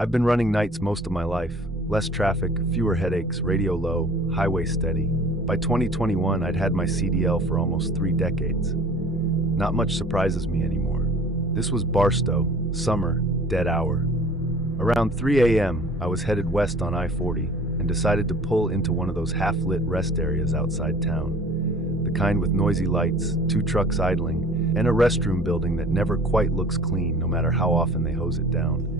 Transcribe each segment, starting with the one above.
I've been running nights most of my life. Less traffic, fewer headaches, radio low, highway steady. By 2021, I'd had my CDL for almost 3 decades. Not much surprises me anymore. This was Barstow, summer, dead hour. Around 3 a.m., I was headed west on I-40 and decided to pull into one of those half-lit rest areas outside town. The kind with noisy lights, 2 trucks idling, and a restroom building that never quite looks clean no matter how often they hose it down.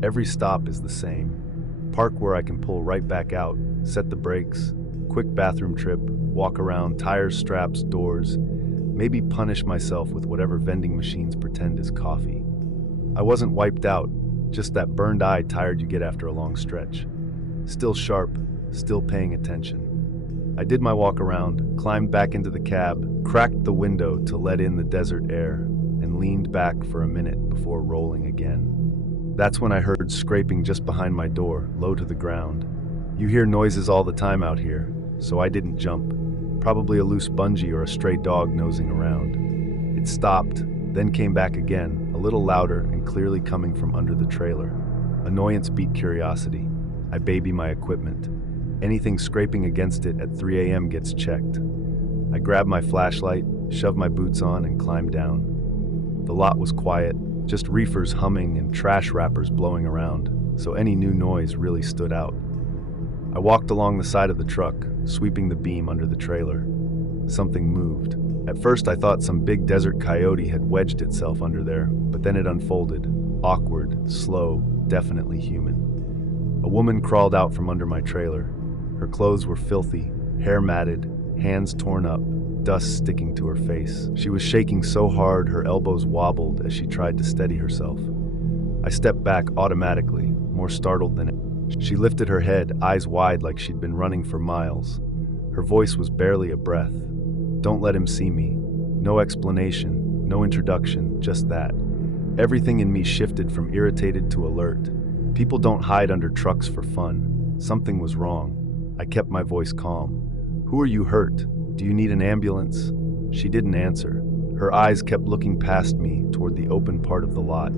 Every stop is the same. Park where I can pull right back out, set the brakes, quick bathroom trip, walk around, tires, straps, doors, maybe punish myself with whatever vending machines pretend is coffee. I wasn't wiped out, just that burned eye tired you get after a long stretch. Still sharp, still paying attention. I did my walk around, climbed back into the cab, cracked the window to let in the desert air, and leaned back for a minute before rolling again. That's when I heard scraping just behind my door, low to the ground. You hear noises all the time out here, so I didn't jump. Probably a loose bungee or a stray dog nosing around. It stopped, then came back again, a little louder and clearly coming from under the trailer. Annoyance beat curiosity. I baby my equipment. Anything scraping against it at 3 a.m. gets checked. I grab my flashlight, shove my boots on, and climb down. The lot was quiet, just reefers humming and trash wrappers blowing around, so any new noise really stood out. I walked along the side of the truck, sweeping the beam under the trailer. Something moved. At first I thought some big desert coyote had wedged itself under there, but then it unfolded. Awkward, slow, definitely human. A woman crawled out from under my trailer. Her clothes were filthy, hair matted, hands torn up, dust sticking to her face. She was shaking so hard her elbows wobbled as she tried to steady herself. I stepped back automatically, more startled than ever. She lifted her head, eyes wide like she'd been running for miles. Her voice was barely a breath. "Don't let him see me." No explanation, no introduction, just that. Everything in me shifted from irritated to alert. People don't hide under trucks for fun. Something was wrong. I kept my voice calm. "Who are you hurt? Do you need an ambulance?" She didn't answer. Her eyes kept looking past me toward the open part of the lot.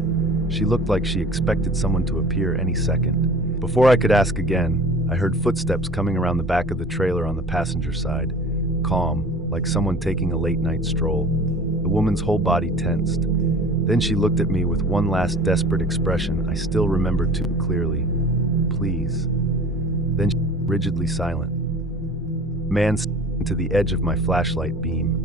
She looked like she expected someone to appear any second. Before I could ask again, I heard footsteps coming around the back of the trailer on the passenger side. Calm, like someone taking a late-night stroll. The woman's whole body tensed. Then she looked at me with one last desperate expression I still remember too clearly. "Please." Then she was rigidly silent. Man to the edge of my flashlight beam.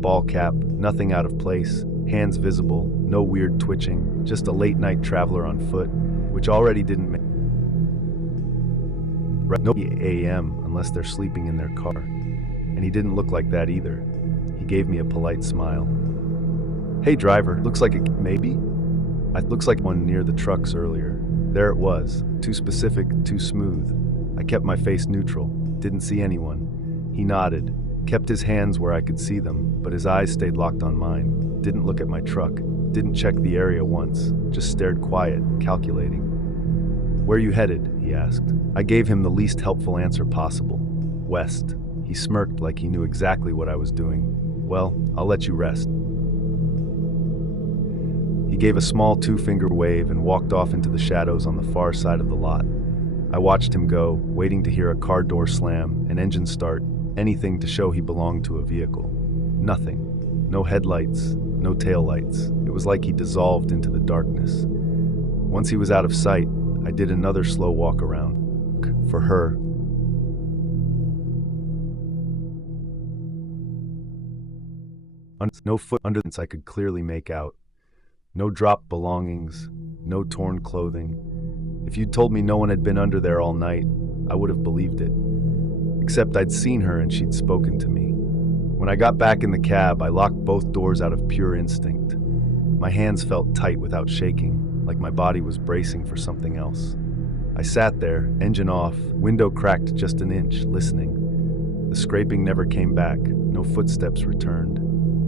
Ball cap, nothing out of place, hands visible, no weird twitching, just a late-night traveler on foot, which already didn't make no a.m. unless they're sleeping in their car. And he didn't look like that either. He gave me a polite smile. "Hey driver, looks like it maybe?" Looks like one near the trucks earlier. There it was, too specific, too smooth. I kept my face neutral, didn't see anyone. He nodded, kept his hands where I could see them, but his eyes stayed locked on mine. Didn't look at my truck, didn't check the area once, just stared quiet, calculating. "Where you headed?" he asked. I gave him the least helpful answer possible. "West." He smirked like he knew exactly what I was doing. "Well, I'll let you rest." He gave a small 2-finger wave and walked off into the shadows on the far side of the lot. I watched him go, waiting to hear a car door slam, an engine start, anything to show he belonged to a vehicle. Nothing. No headlights, no taillights. It was like he dissolved into the darkness. Once he was out of sight, I did another slow walk around. For her. No foot under I could clearly make out. No dropped belongings, no torn clothing. If you'd told me no one had been under there all night, I would have believed it. Except I'd seen her and she'd spoken to me. When I got back in the cab, I locked both doors out of pure instinct. My hands felt tight without shaking, like my body was bracing for something else. I sat there, engine off, window cracked just an inch, listening. The scraping never came back, no footsteps returned.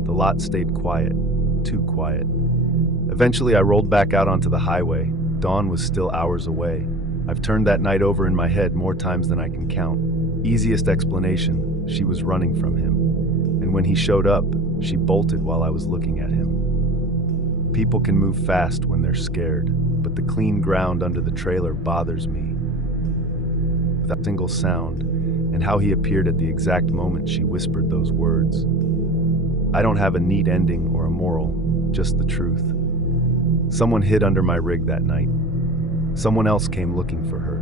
The lot stayed quiet, too quiet. Eventually I rolled back out onto the highway. Dawn was still hours away. I've turned that night over in my head more times than I can count. Easiest explanation, she was running from him. And when he showed up, she bolted while I was looking at him. People can move fast when they're scared, but the clean ground under the trailer bothers me. Without a single sound, and how he appeared at the exact moment she whispered those words. I don't have a neat ending or a moral, just the truth. Someone hid under my rig that night. Someone else came looking for her.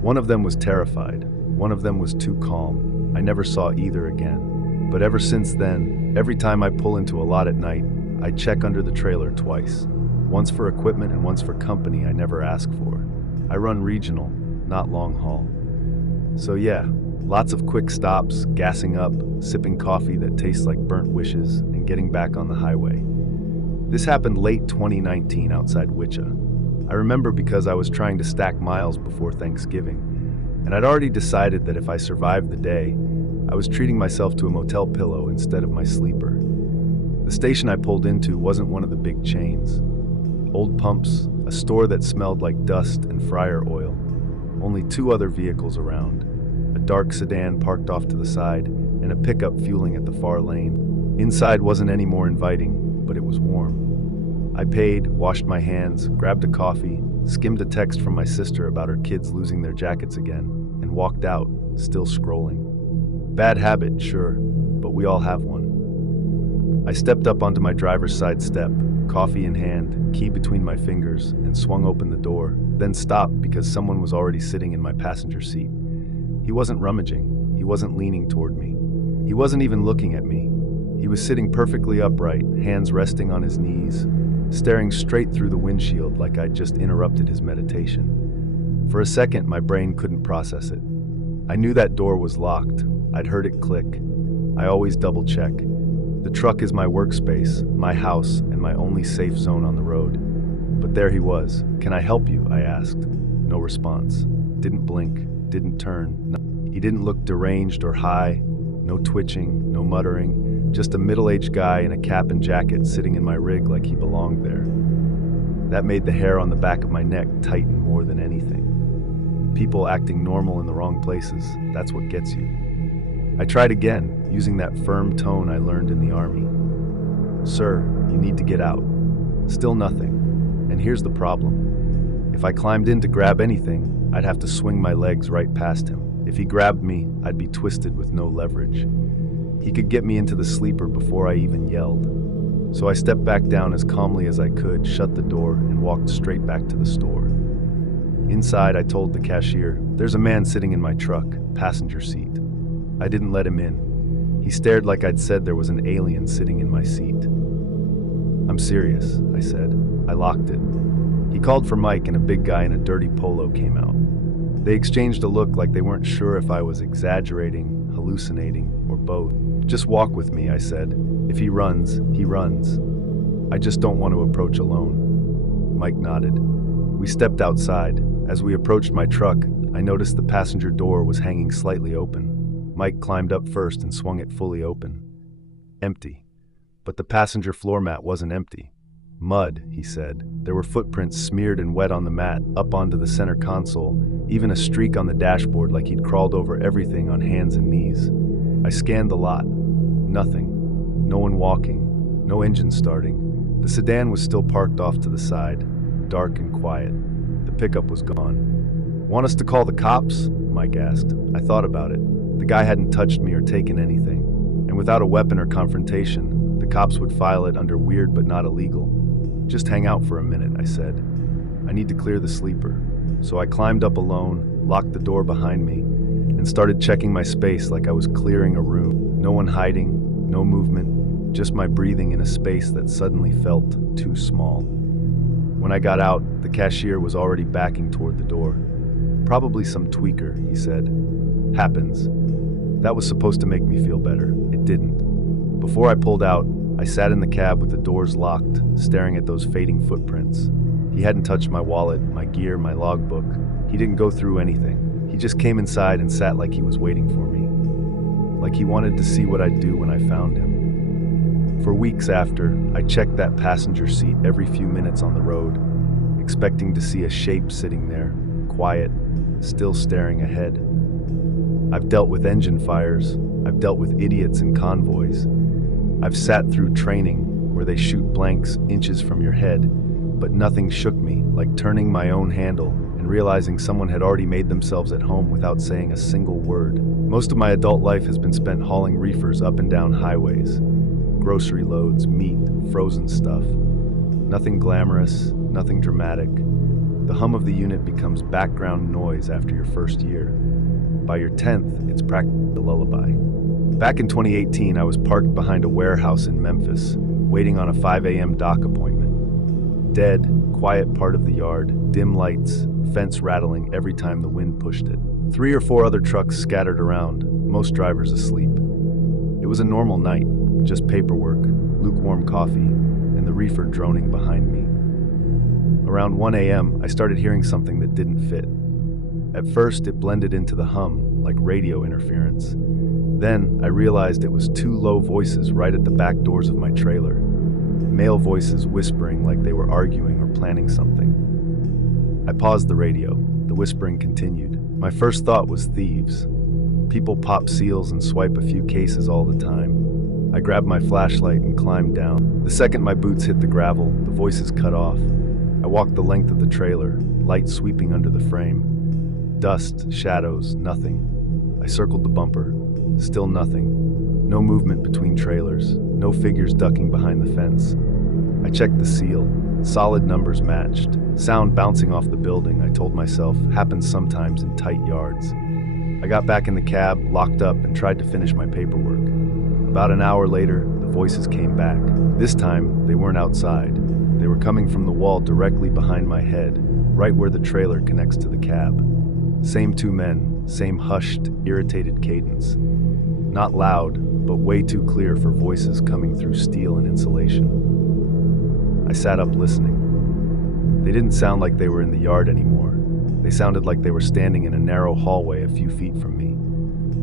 One of them was terrified. One of them was too calm. I never saw either again. But ever since then, every time I pull into a lot at night, I check under the trailer twice. Once for equipment and once for company I never ask for. I run regional, not long haul. So yeah, lots of quick stops, gassing up, sipping coffee that tastes like burnt wishes, and getting back on the highway. This happened late 2019 outside Wichita. I remember because I was trying to stack miles before Thanksgiving, and I'd already decided that if I survived the day, I was treating myself to a motel pillow instead of my sleeper. The station I pulled into wasn't one of the big chains. Old Pumps, a store that smelled like dust and fryer oil. Only two other vehicles around. A dark sedan parked off to the side, and a pickup fueling at the far lane. Inside wasn't any more inviting, but it was warm. I paid, washed my hands, grabbed a coffee, skimmed a text from my sister about her kids losing their jackets again, and walked out, still scrolling. Bad habit, sure, but we all have one. I stepped up onto my driver's side step, coffee in hand, key between my fingers, and swung open the door, then stopped because someone was already sitting in my passenger seat. He wasn't rummaging. He wasn't leaning toward me. He wasn't even looking at me. He was sitting perfectly upright, hands resting on his knees, staring straight through the windshield like I'd just interrupted his meditation. For a second, my brain couldn't process it. I knew that door was locked. I'd heard it click. I always double-check. The truck is my workspace, my house, and my only safe zone on the road. But there he was. "Can I help you?" I asked. No response. Didn't blink, didn't turn. He didn't look deranged or high. No twitching, no muttering. Just a middle-aged guy in a cap and jacket sitting in my rig like he belonged there. That made the hair on the back of my neck tighten more than anything. People acting normal in the wrong places, that's what gets you. I tried again, using that firm tone I learned in the Army. "Sir, you need to get out." Still nothing. And here's the problem. If I climbed in to grab anything, I'd have to swing my legs right past him. If he grabbed me, I'd be twisted with no leverage. He could get me into the sleeper before I even yelled. So I stepped back down as calmly as I could, shut the door, and walked straight back to the store. Inside, I told the cashier, "There's a man sitting in my truck, passenger seat." I didn't let him in. He stared like I'd said there was an alien sitting in my seat. "I'm serious," I said. I locked it. He called for Mike, and a big guy in a dirty polo came out. They exchanged a look like they weren't sure if I was exaggerating, hallucinating, or both. "Just walk with me," I said. "If he runs, he runs. I just don't want to approach alone." Mike nodded. We stepped outside. As we approached my truck, I noticed the passenger door was hanging slightly open. Mike climbed up first and swung it fully open. Empty. But the passenger floor mat wasn't empty. "Mud," he said. There were footprints smeared and wet on the mat, up onto the center console, even a streak on the dashboard like he'd crawled over everything on hands and knees. I scanned the lot. Nothing. No one walking. No engine starting. The sedan was still parked off to the side, dark and quiet. The pickup was gone. "Want us to call the cops?" Mike asked. I thought about it. The guy hadn't touched me or taken anything. And without a weapon or confrontation, the cops would file it under weird but not illegal. "Just hang out for a minute," I said. "I need to clear the sleeper." So I climbed up alone, locked the door behind me, and started checking my space like I was clearing a room. No one hiding, no movement, just my breathing in a space that suddenly felt too small. When I got out, the cashier was already backing toward the door. "Probably some tweaker," he said. "Happens." That was supposed to make me feel better. It didn't. Before I pulled out, I sat in the cab with the doors locked, staring at those fading footprints. He hadn't touched my wallet, my gear, my logbook. He didn't go through anything. He just came inside and sat like he was waiting for me. Like he wanted to see what I'd do when I found him. For weeks after, I checked that passenger seat every few minutes on the road, expecting to see a shape sitting there, quiet, still staring ahead. I've dealt with engine fires. I've dealt with idiots in convoys. I've sat through training where they shoot blanks inches from your head, but nothing shook me like turning my own handle and realizing someone had already made themselves at home without saying a single word. Most of my adult life has been spent hauling reefers up and down highways. Grocery loads, meat, frozen stuff. Nothing glamorous, nothing dramatic. The hum of the unit becomes background noise after your first year. By your 10th, it's practically a lullaby. Back in 2018, I was parked behind a warehouse in Memphis, waiting on a 5 a.m. dock appointment. Dead, quiet part of the yard, dim lights, fence rattling every time the wind pushed it. 3 or 4 other trucks scattered around, most drivers asleep. It was a normal night, just paperwork, lukewarm coffee, and the reefer droning behind me. Around 1 a.m., I started hearing something that didn't fit. At first, it blended into the hum, like radio interference. Then, I realized it was 2 low voices right at the back doors of my trailer. Male voices whispering like they were arguing or planning something. I paused the radio. The whispering continued. My first thought was thieves. People pop seals and swipe a few cases all the time. I grabbed my flashlight and climbed down. The second my boots hit the gravel, the voices cut off. I walked the length of the trailer, light sweeping under the frame. Dust, shadows, nothing. I circled the bumper. Still nothing. No movement between trailers. No figures ducking behind the fence. I checked the seal. Solid numbers matched. Sound bouncing off the building, I told myself, happens sometimes in tight yards. I got back in the cab, locked up, and tried to finish my paperwork. About an hour later, the voices came back. This time, they weren't outside. They were coming from the wall directly behind my head, right where the trailer connects to the cab. Same 2 men, same hushed, irritated cadence. Not loud, but way too clear for voices coming through steel and insulation. I sat up listening. They didn't sound like they were in the yard anymore. They sounded like they were standing in a narrow hallway a few feet from me.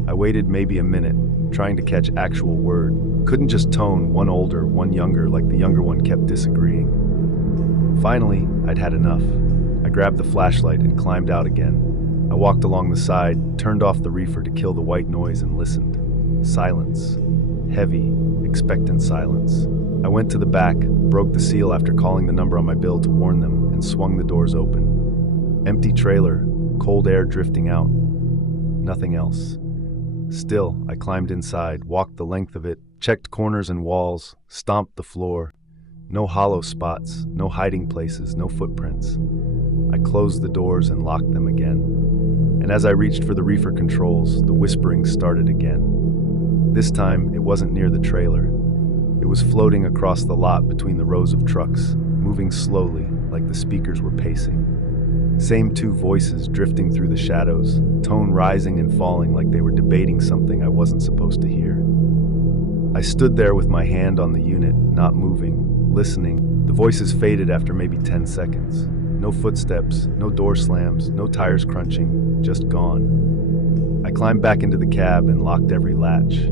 I waited maybe a minute, trying to catch actual word. Couldn't just tone, one older, one younger, like the younger one kept disagreeing. Finally, I'd had enough. I grabbed the flashlight and climbed out again. I walked along the side, turned off the reefer to kill the white noise and listened. Silence. Heavy, expectant silence. I went to the back, broke the seal after calling the number on my bill to warn them, and swung the doors open. Empty trailer, cold air drifting out. Nothing else. Still, I climbed inside, walked the length of it, checked corners and walls, stomped the floor. No hollow spots, no hiding places, no footprints. I closed the doors and locked them again. And as I reached for the reefer controls, the whispering started again. This time, it wasn't near the trailer. It was floating across the lot between the rows of trucks, moving slowly, like the speakers were pacing. Same 2 voices drifting through the shadows, tone rising and falling like they were debating something I wasn't supposed to hear. I stood there with my hand on the unit, not moving, listening. The voices faded after maybe 10 seconds. No footsteps, no door slams, no tires crunching, just gone. I climbed back into the cab and locked every latch.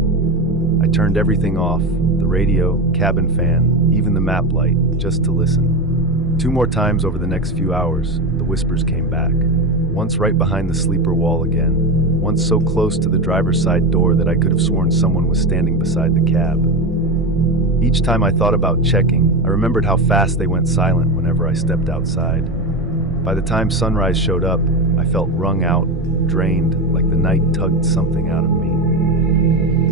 I turned everything off, the radio, cabin fan, even the map light, just to listen. 2 more times over the next few hours, the whispers came back. Once right behind the sleeper wall again, once so close to the driver's side door that I could have sworn someone was standing beside the cab. Each time I thought about checking, I remembered how fast they went silent whenever I stepped outside. By the time sunrise showed up, I felt wrung out, drained, like the night tugged something out of me.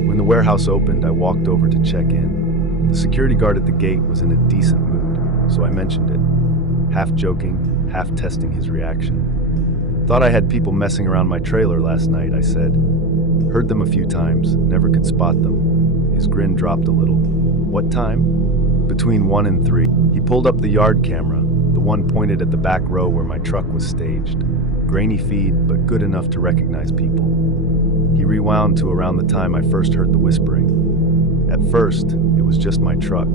When the warehouse opened, I walked over to check in. The security guard at the gate was in a decent mood, so I mentioned it, half joking, half testing his reaction. Thought I had people messing around my trailer last night, I said. Heard them a few times, never could spot them. His grin dropped a little. What time? Between 1 and 3. He pulled up the yard camera, the one pointed at the back row where my truck was staged. Grainy feed, but good enough to recognize people. He rewound to around the time I first heard the whispering. At first, it was just my truck.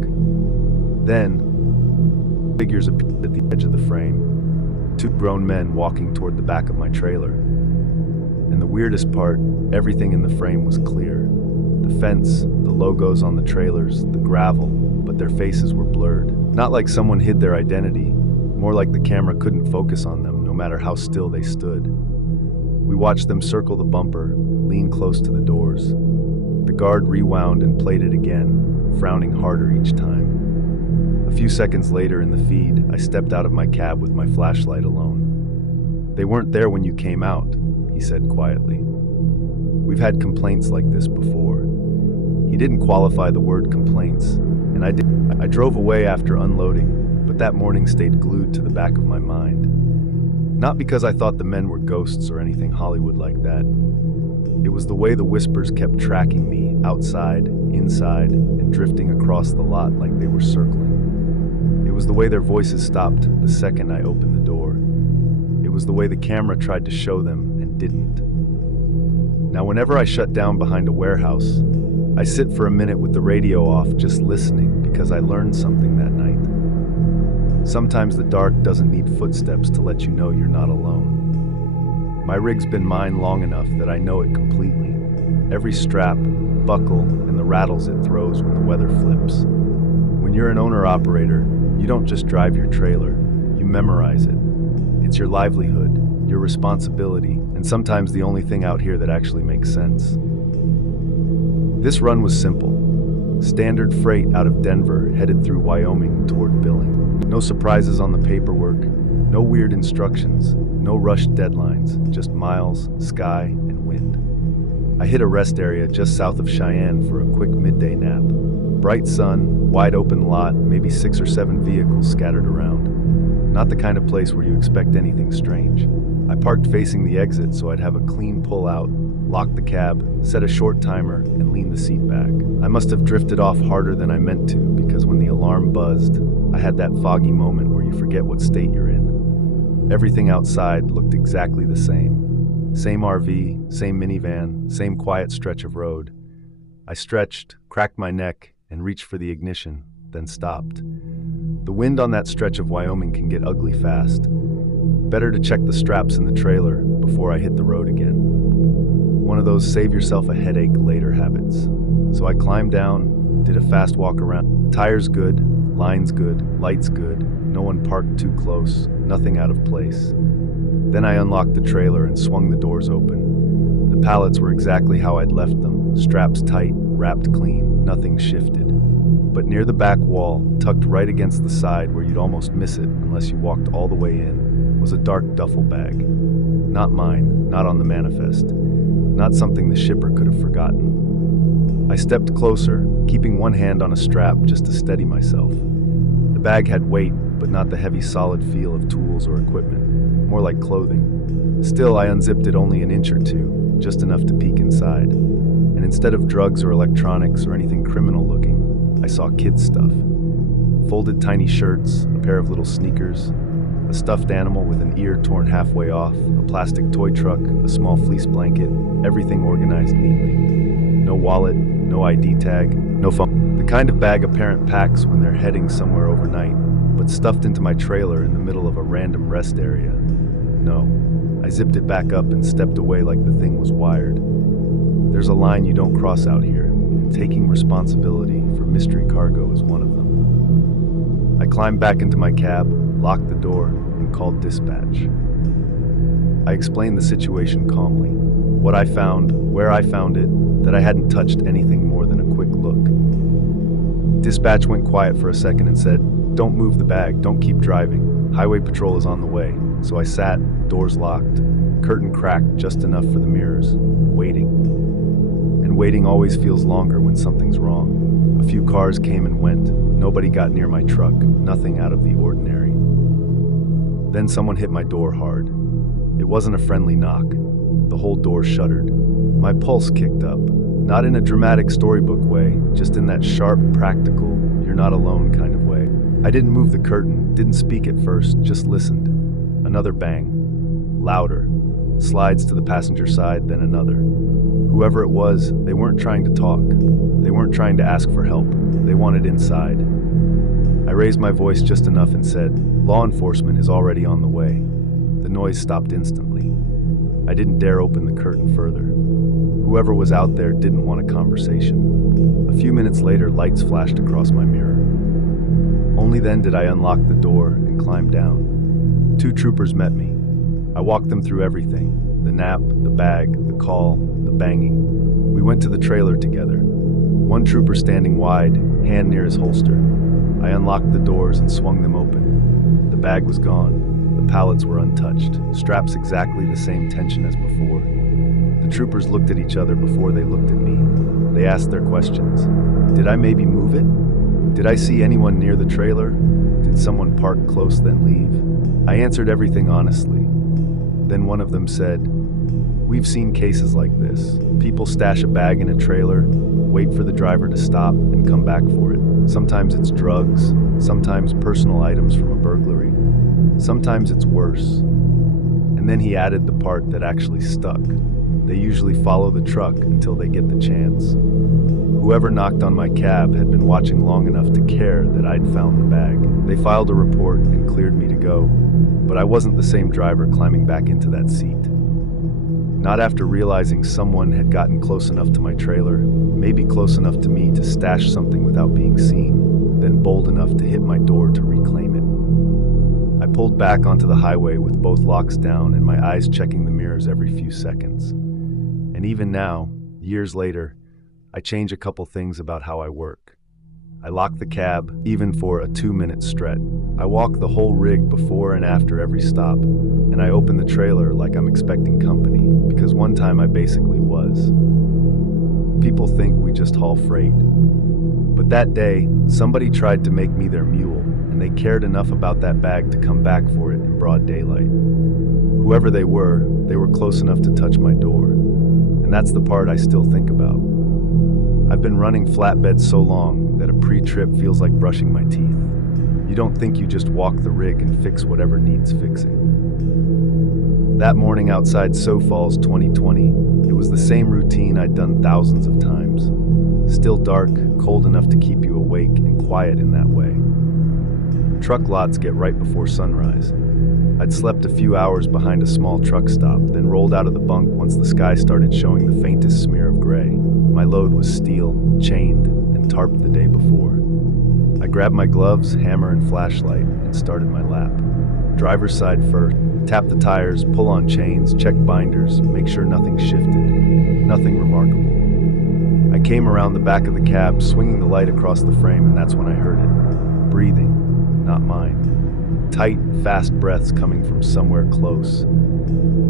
Then, figures appeared at the edge of the frame. 2 grown men walking toward the back of my trailer. And the weirdest part, everything in the frame was clear. The fence, the logos on the trailers, the gravel, but their faces were blurred. Not like someone hid their identity, more like the camera couldn't focus on them, no matter how still they stood. We watched them circle the bumper, lean close to the doors. The guard rewound and played it again, frowning harder each time. A few seconds later in the feed, I stepped out of my cab with my flashlight alone. "They weren't there when you came out," he said quietly. "We've had complaints like this before." He didn't qualify the word complaints, and I did. I drove away after unloading, but that morning stayed glued to the back of my mind. Not because I thought the men were ghosts or anything Hollywood like that. It was the way the whispers kept tracking me outside, inside, and drifting across the lot like they were circling. It was the way their voices stopped the second I opened the door. It was the way the camera tried to show them and didn't. Now, whenever I shut down behind a warehouse, I sit for a minute with the radio off just listening because I learned something that night. Sometimes the dark doesn't need footsteps to let you know you're not alone. My rig's been mine long enough that I know it completely. Every strap, buckle, and the rattles it throws when the weather flips. When you're an owner-operator, you don't just drive your trailer, you memorize it. It's your livelihood, your responsibility, and sometimes the only thing out here that actually makes sense. This run was simple. Standard freight out of Denver headed through Wyoming toward Billing. No surprises on the paperwork, no weird instructions, no rushed deadlines, just miles, sky, and wind. I hit a rest area just south of Cheyenne for a quick midday nap. Bright sun, wide open lot, maybe 6 or 7 vehicles scattered around. Not the kind of place where you expect anything strange. I parked facing the exit so I'd have a clean pull out, locked the cab, set a short timer, and leaned the seat back. I must have drifted off harder than I meant to because when the alarm buzzed, I had that foggy moment where you forget what state you're in. Everything outside looked exactly the same. Same RV, same minivan, same quiet stretch of road. I stretched, cracked my neck, and reached for the ignition, then stopped. The wind on that stretch of Wyoming can get ugly fast. Better to check the straps in the trailer before I hit the road again. One of those save yourself a headache later habits. So I climbed down, did a fast walk around. Tires good, lines good, lights good, no one parked too close, nothing out of place. Then I unlocked the trailer and swung the doors open. The pallets were exactly how I'd left them, straps tight, wrapped clean, nothing shifted. But near the back wall, tucked right against the side where you'd almost miss it unless you walked all the way in, was a dark duffel bag. Not mine, not on the manifest. Not something the shipper could have forgotten. I stepped closer, keeping one hand on a strap just to steady myself. The bag had weight, but not the heavy solid feel of tools or equipment, more like clothing. Still, I unzipped it only an inch or two, just enough to peek inside. And instead of drugs or electronics or anything criminal looking, I saw kids' stuff. Folded tiny shirts, a pair of little sneakers, a stuffed animal with an ear torn halfway off, a plastic toy truck, a small fleece blanket, everything organized neatly. No wallet, no ID tag, no phone. The kind of bag a parent packs when they're heading somewhere overnight, but stuffed into my trailer in the middle of a random rest area. No. I zipped it back up and stepped away like the thing was wired. There's a line you don't cross out here, and taking responsibility for mystery cargo is one of them. I climbed back into my cab, locked the door, and called dispatch. I explained the situation calmly, what I found, where I found it, that I hadn't touched anything more than a quick look. Dispatch went quiet for a second and said, "Don't move the bag, don't keep driving. Highway patrol is on the way." So I sat, doors locked, curtain cracked just enough for the mirrors, waiting. And waiting always feels longer when something's wrong. A few cars came and went. Nobody got near my truck, nothing out of the ordinary. Then someone hit my door hard. It wasn't a friendly knock. The whole door shuddered. My pulse kicked up, not in a dramatic storybook way, just in that sharp, practical, you're not alone kind of way. I didn't move the curtain, didn't speak at first, just listened. Another bang. Louder. Slides to the passenger side, then another. Whoever it was, they weren't trying to talk. They weren't trying to ask for help. They wanted inside. I raised my voice just enough and said, "Law enforcement is already on the way." The noise stopped instantly. I didn't dare open the curtain further. Whoever was out there didn't want a conversation. A few minutes later, lights flashed across my mirror. Only then did I unlock the door and climb down. 2 troopers met me. I walked them through everything. The nap, the bag, the call, the banging. We went to the trailer together. One trooper standing wide, hand near his holster. I unlocked the doors and swung them open. The bag was gone. The pallets were untouched, straps exactly the same tension as before. The troopers looked at each other before they looked at me. They asked their questions. Did I maybe move it? Did I see anyone near the trailer? Did someone park close then leave? I answered everything honestly. Then one of them said, "We've seen cases like this. People stash a bag in a trailer, wait for the driver to stop, and come back for it. Sometimes it's drugs, sometimes personal items from a burglary. Sometimes it's worse." And then he added the part that actually stuck. They usually follow the truck until they get the chance. Whoever knocked on my cab had been watching long enough to care that I'd found the bag. They filed a report and cleared me to go, but I wasn't the same driver climbing back into that seat. Not after realizing someone had gotten close enough to my trailer, maybe close enough to me to stash something without being seen, then bold enough to hit my door to reclaim it. I pulled back onto the highway with both locks down and my eyes checking the mirrors every few seconds. And even now, years later, I change a couple things about how I work. I lock the cab, even for a 2-minute stretch. I walk the whole rig before and after every stop, and I open the trailer like I'm expecting company, because one time I basically was. People think we just haul freight. But that day, somebody tried to make me their mule, and they cared enough about that bag to come back for it in broad daylight. Whoever they were close enough to touch my door. And that's the part I still think about. I've been running flatbeds so long that a pre-trip feels like brushing my teeth. You don't think you just walk the rig and fix whatever needs fixing. That morning outside Sioux Falls 2020, it was the same routine I'd done thousands of times. Still dark, cold enough to keep you awake and quiet in that way. Truck lots get right before sunrise. I'd slept a few hours behind a small truck stop, then rolled out of the bunk once the sky started showing the faintest smear of gray. My load was steel, chained, and tarped the day before. I grabbed my gloves, hammer, and flashlight and started my lap. Driver's side first, tap the tires, pull on chains, check binders, make sure nothing shifted. Nothing remarkable. I came around the back of the cab, swinging the light across the frame, and that's when I heard it. Breathing, not mine. Tight, fast breaths coming from somewhere close.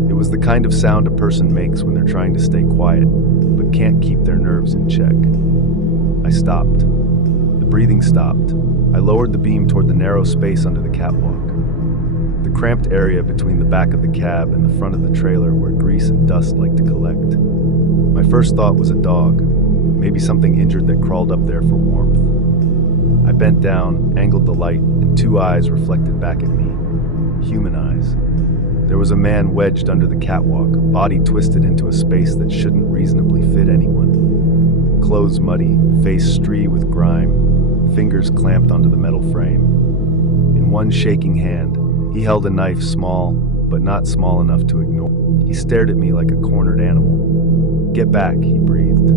It was the kind of sound a person makes when they're trying to stay quiet, but can't keep their nerves in check. I stopped. The breathing stopped. I lowered the beam toward the narrow space under the catwalk. The cramped area between the back of the cab and the front of the trailer where grease and dust like to collect. My first thought was a dog, maybe something injured that crawled up there for warmth. I bent down, angled the light, and 2 eyes reflected back at me. Human eyes. There was a man wedged under the catwalk, body twisted into a space that shouldn't reasonably fit anyone. Clothes muddy, face streaked with grime, fingers clamped onto the metal frame. In one shaking hand, he held a knife small, but not small enough to ignore. He stared at me like a cornered animal. "Get back," he breathed.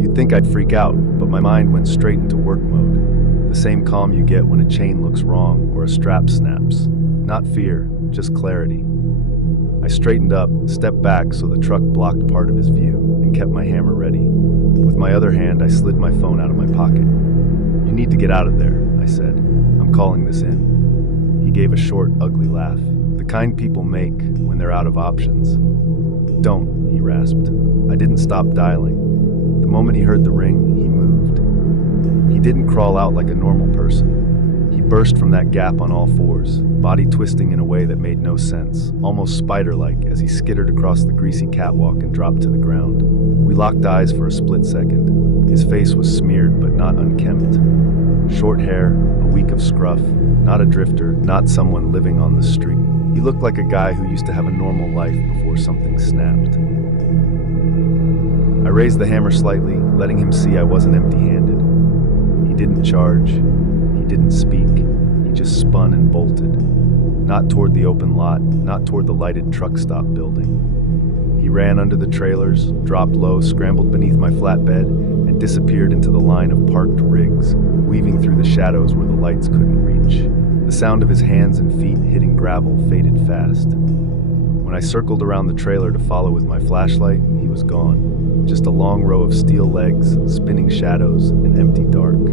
You'd think I'd freak out, but my mind went straight into work mode. The same calm you get when a chain looks wrong or a strap snaps. Not fear, just clarity. I straightened up, stepped back so the truck blocked part of his view, and kept my hammer ready. With my other hand, I slid my phone out of my pocket. "You need to get out of there," I said. "I'm calling this in." He gave a short, ugly laugh, the kind people make when they're out of options. "Don't," he rasped. I didn't stop dialing. The moment he heard the ring, he moved. He didn't crawl out like a normal person. He burst from that gap on all fours, body twisting in a way that made no sense, almost spider-like as he skittered across the greasy catwalk and dropped to the ground. We locked eyes for a split second. His face was smeared but not unkempt. Short hair, a week of scruff, not a drifter, not someone living on the street. He looked like a guy who used to have a normal life before something snapped. I raised the hammer slightly, letting him see I wasn't empty-handed. He didn't charge. He didn't speak. He just spun and bolted. Not toward the open lot, not toward the lighted truck stop building. He ran under the trailers, dropped low, scrambled beneath my flatbed, and disappeared into the line of parked rigs, weaving through the shadows where the lights couldn't reach. The sound of his hands and feet hitting gravel faded fast. When I circled around the trailer to follow with my flashlight, he was gone. Just a long row of steel legs, spinning shadows, and empty dark.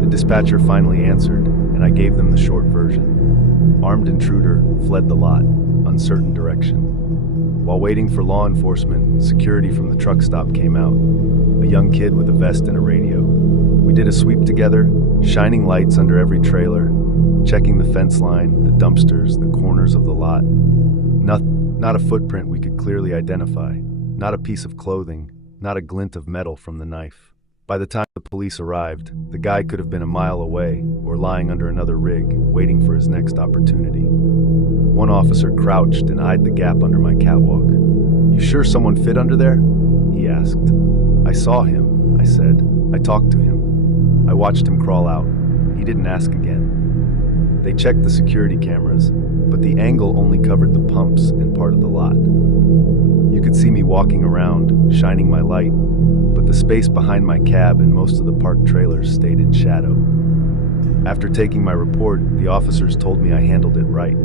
The dispatcher finally answered, and I gave them the short version. Armed intruder fled the lot, uncertain direction. While waiting for law enforcement, security from the truck stop came out. A young kid with a vest and a radio. We did a sweep together, shining lights under every trailer, checking the fence line, the dumpsters, the corners of the lot. Not a footprint we could clearly identify, not a piece of clothing, not a glint of metal from the knife. By the time the police arrived, the guy could have been a mile away or lying under another rig, waiting for his next opportunity. One officer crouched and eyed the gap under my catwalk. "You sure someone fit under there?" he asked. "I saw him," I said. "I talked to him. I watched him crawl out. He didn't ask again." They checked the security cameras, but the angle only covered the pumps and part of the lot. You could see me walking around, shining my light, but the space behind my cab and most of the parked trailers stayed in shadow. After taking my report, the officers told me I handled it right.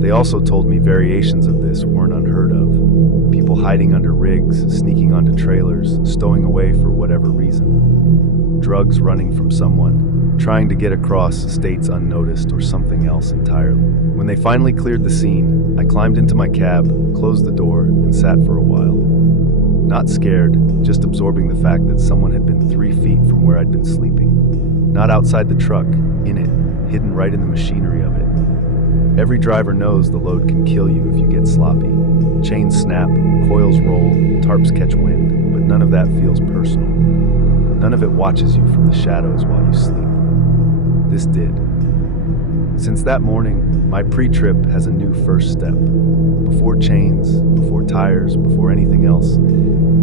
They also told me variations of this weren't unheard of. People hiding under rigs, sneaking onto trailers, stowing away for whatever reason. Drugs running from someone, trying to get across states unnoticed, or something else entirely. When they finally cleared the scene, I climbed into my cab, closed the door, and sat for a while. Not scared, just absorbing the fact that someone had been 3 feet from where I'd been sleeping. Not outside the truck, in it, hidden right in the machinery of it. Every driver knows the load can kill you if you get sloppy. Chains snap, coils roll, tarps catch wind, but none of that feels personal. None of it watches you from the shadows while you sleep. This did. Since that morning, my pre-trip has a new first step. Before chains, before tires, before anything else,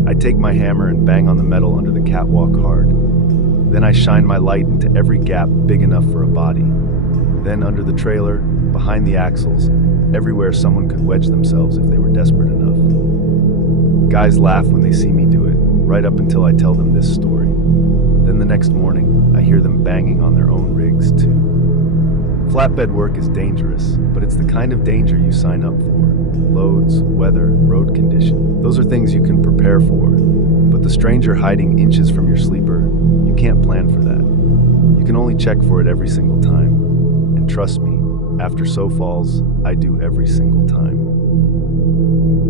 I take my hammer and bang on the metal under the catwalk hard. Then I shine my light into every gap big enough for a body. Then under the trailer, behind the axles, everywhere someone could wedge themselves if they were desperate enough. Guys laugh when they see me do it, right up until I tell them this story. Then the next morning, I hear them banging on their own rigs too. Flatbed work is dangerous, but it's the kind of danger you sign up for. Loads, weather, road condition, those are things you can prepare for. But the stranger hiding inches from your sleeper, you can't plan for that. You can only check for it every single time. And trust me, after so falls, I do every single time.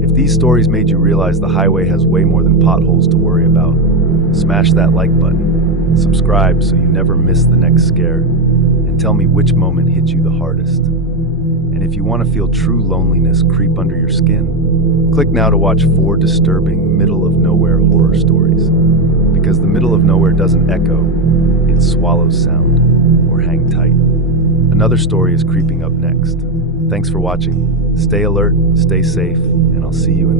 If these stories made you realize the highway has way more than potholes to worry about, smash that like button, subscribe so you never miss the next scare, and tell me which moment hit you the hardest. And if you want to feel true loneliness creep under your skin, click now to watch 4 disturbing middle-of-nowhere horror stories. Because the middle of nowhere doesn't echo, it swallows sound. Or hang tight. Another story is creeping up next. Thanks for watching. Stay alert, stay safe, and I'll see you in